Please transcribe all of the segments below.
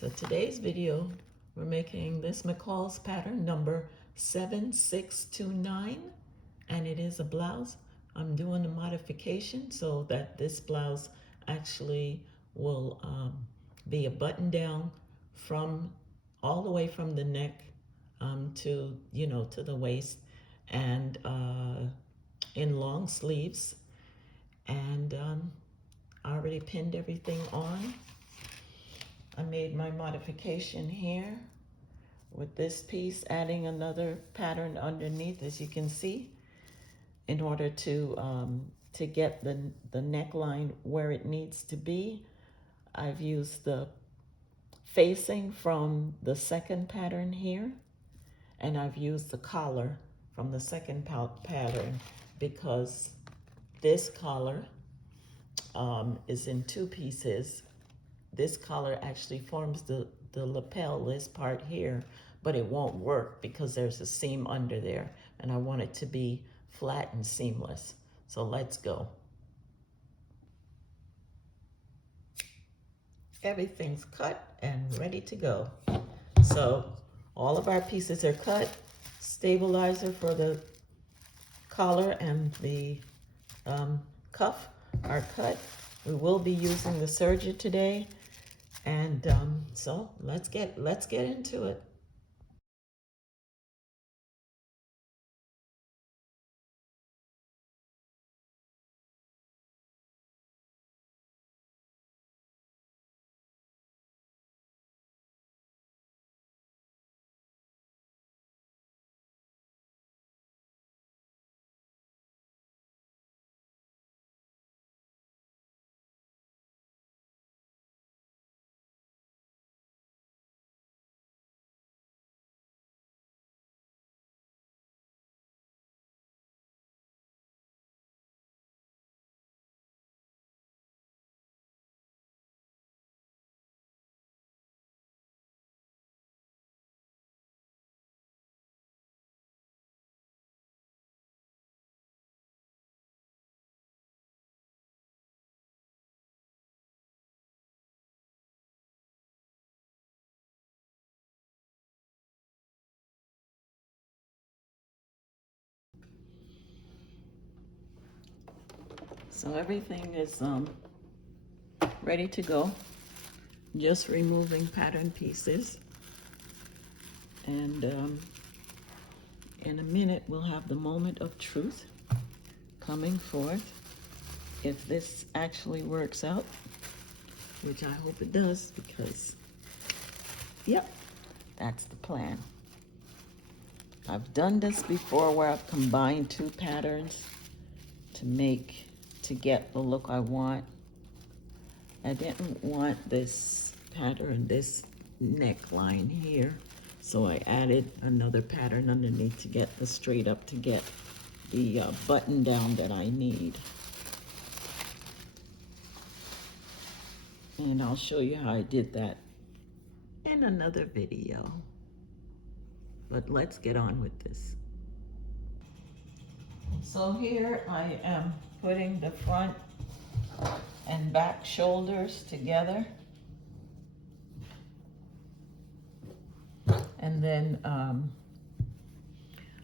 So today's video, we're making this McCall's pattern number 7629, and it is a blouse. I'm doing a modification so that this blouse actually will be a button down from all the way from the neck to to the waist, and in long sleeves. And I already pinned everything on. I made my modification here with this piece, adding another pattern underneath, as you can see, in order to get the neckline where it needs to be. I've used the facing from the second pattern here, and I've used the collar from the second pattern because this collar is in two pieces. This collar actually forms the lapel, this part here, but it won't work because there's a seam under there, and I want it to be flat and seamless. So let's go. Everything's cut and ready to go. So all of our pieces are cut. Stabilizer for the collar and the cuff are cut. We will be using the serger today. And so let's get into it. So everything is ready to go. Just removing pattern pieces, and in a minute we'll have the moment of truth coming forth. If this actually works out, which I hope it does, because yep, that's the plan. I've done this before where I've combined two patterns to get the look I want. I didn't want this pattern, this neckline here, so I added another pattern underneath to get the straight up, to get the button down that I need. And I'll show you how I did that in another video. But let's get on with this. So here I am putting the front and back shoulders together. And then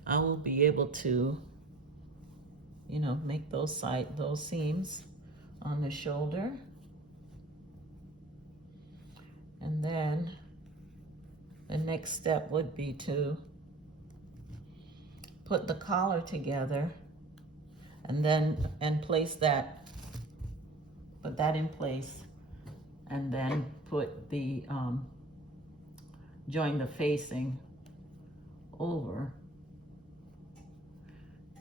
I will be able to, make those seams on the shoulder. And then the next step would be to put the collar together, and then place that, put that in place, and then put the join the facing over.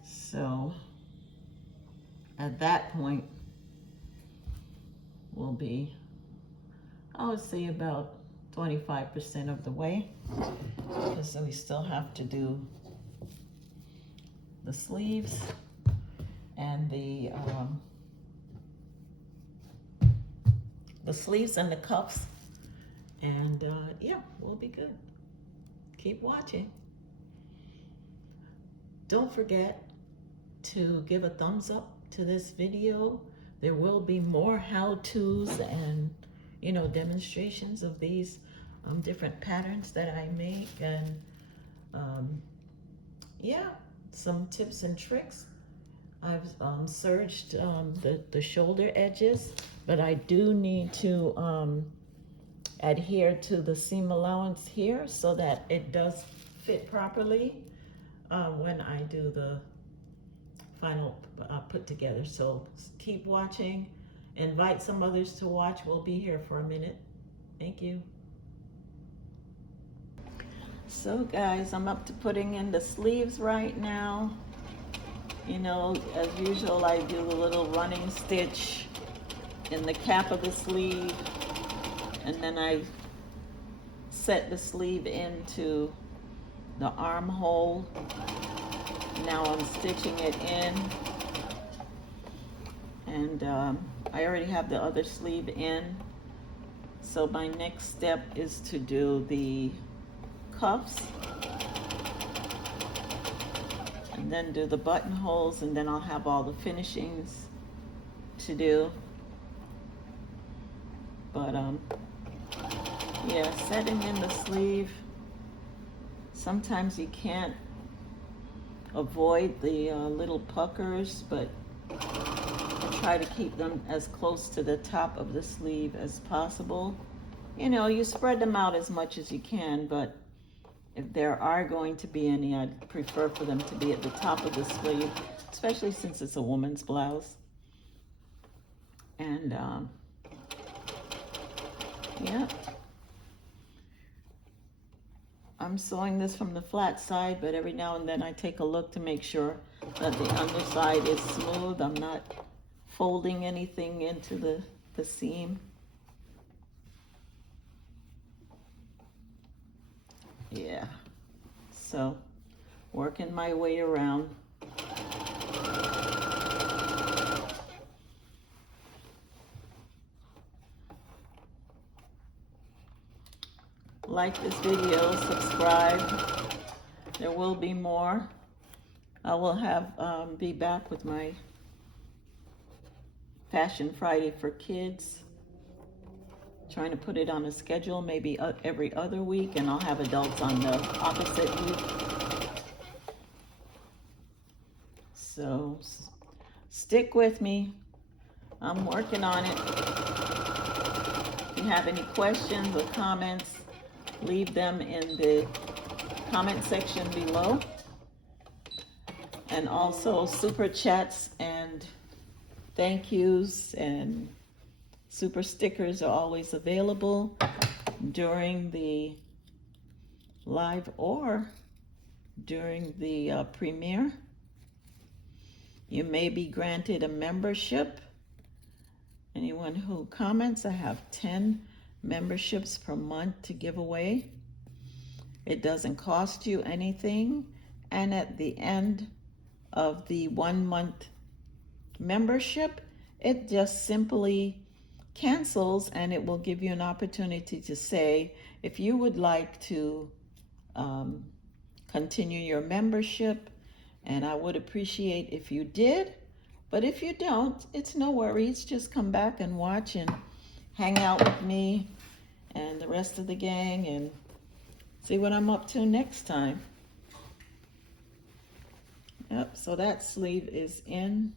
So at that point we'll be, I would say, about 25% of the way, because we still have to do the sleeves and the sleeves and the cuffs, and yeah, we'll be good. Keep watching. Don't forget to give a thumbs up to this video. There will be more how-tos and demonstrations of these different patterns that I make, and yeah, some tips and tricks. I've serged the shoulder edges, but I do need to adhere to the seam allowance here so that it does fit properly when I do the final put together. So keep watching. Invite some others to watch. We'll be here for a minute. Thank you. So guys, I'm up to putting in the sleeves right now. You know, as usual, I do the little running stitch in the cap of the sleeve, and then I set the sleeve into the armhole. Now I'm stitching it in, and I already have the other sleeve in. So my next step is to do the cuffs, and then do the buttonholes, and then I'll have all the finishings to do. But yeah, setting in the sleeve, sometimes you can't avoid the little puckers, but I try to keep them as close to the top of the sleeve as possible. You know, you spread them out as much as you can, but if there are going to be any, I'd prefer for them to be at the top of the sleeve, especially since it's a woman's blouse. And yeah, I'm sewing this from the flat side, but every now and then I take a look to make sure that the underside is smooth. I'm not folding anything into the seam. Yeah, so working my way around. Like this video, subscribe. There will be more. I will have be back with my Fashion Friday for kids. Trying to put it on a schedule, maybe every other week, and I'll have adults on the opposite week. So stick with me. I'm working on it. If you have any questions or comments, leave them in the comment section below. And also super chats and thank yous and super stickers are always available during the live or during the premiere. You may be granted a membership. Anyone who comments, I have 10 memberships per month to give away. It doesn't cost you anything, and at the end of the 1 month membership, it just simply cancels, and it will give you an opportunity to say if you would like to continue your membership, and I would appreciate if you did. But if you don't, it's no worries. Just come back and watch and hang out with me and the rest of the gang and see what I'm up to next time. Yep, so that sleeve is in.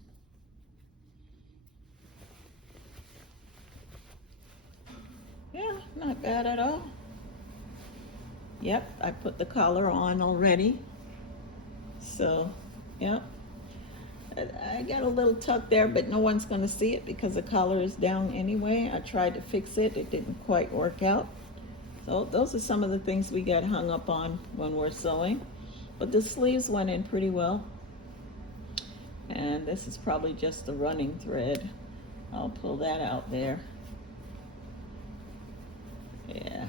Yeah, not bad at all. Yep, I put the collar on already. So, yep. I got a little tuck there, but no one's going to see it because the collar is down anyway. I tried to fix it. It didn't quite work out. So those are some of the things we get hung up on when we're sewing. But the sleeves went in pretty well. And this is probably just the running thread. I'll pull that out there. Yeah.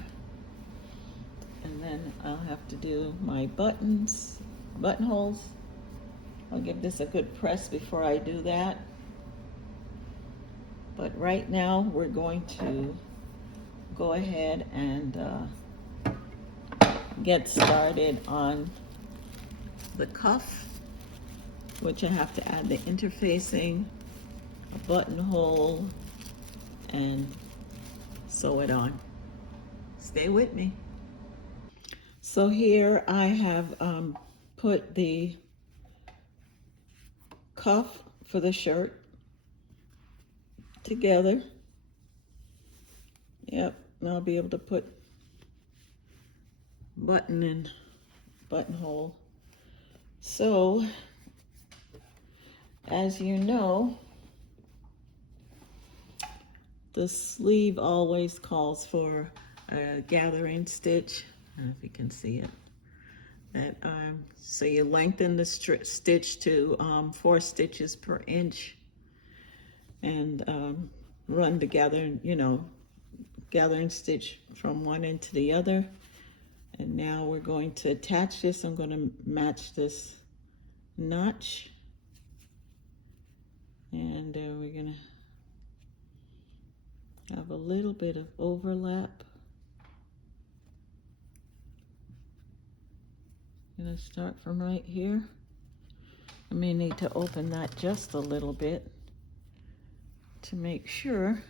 And then I'll have to do my buttonholes. I'll give this a good press before I do that. But right now we're going to go ahead and get started on the cuff, which I have to add the interfacing, a buttonhole, and sew it on. Stay with me. So here I have put the cuff for the shirt together. Yep, and I'll be able to put button and buttonhole. So, as you know, the sleeve always calls for a gathering stitch. I don't know if you can see it. So you lengthen the stitch to 4 stitches per inch, and run the gathering stitch from one end to the other. And now we're going to attach this. I'm going to match this notch, and we're going to have a little bit of overlap. I'm going to start from right here. I may need to open that just a little bit to make sure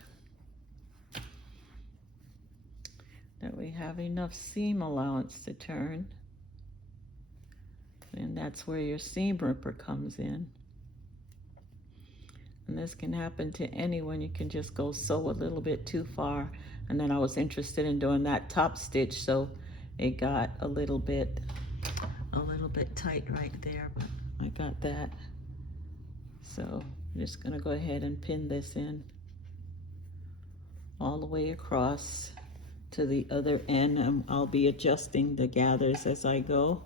that we have enough seam allowance to turn. And that's where your seam ripper comes in. And this can happen to anyone. You can just go sew a little bit too far. And then I was interested in doing that top stitch, so it got a little bit tight right there, but I got that. So I'm just gonna go ahead and pin this in all the way across to the other end, and I'll be adjusting the gathers as I go.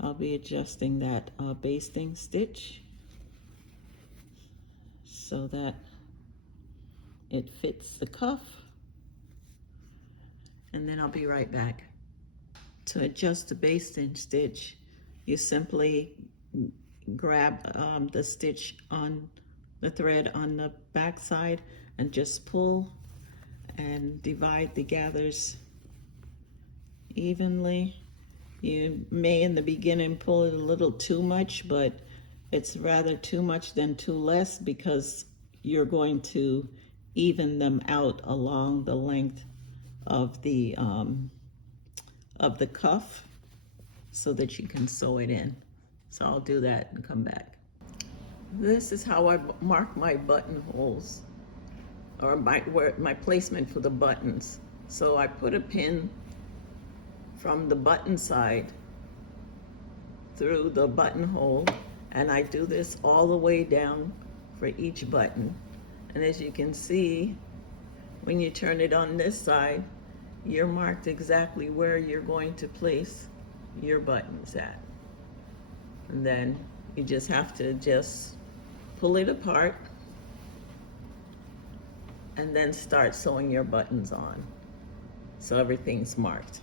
I'll be adjusting that basting stitch so that it fits the cuff, and then I'll be right back. To adjust the basting stitch, you simply grab the stitch on the thread on the back side and just pull and divide the gathers evenly. You may in the beginning pull it a little too much, but it's rather too much than too less, because you're going to even them out along the length of the cuff so that you can sew it in. So I'll do that and come back. This is how I mark my buttonholes, or my placement for the buttons. So I put a pin from the button side through the buttonhole, and I do this all the way down for each button. And as you can see, when you turn it on this side, you're marked exactly where you're going to place your buttons at. And then you just have to just pull it apart and then start sewing your buttons on. So everything's marked.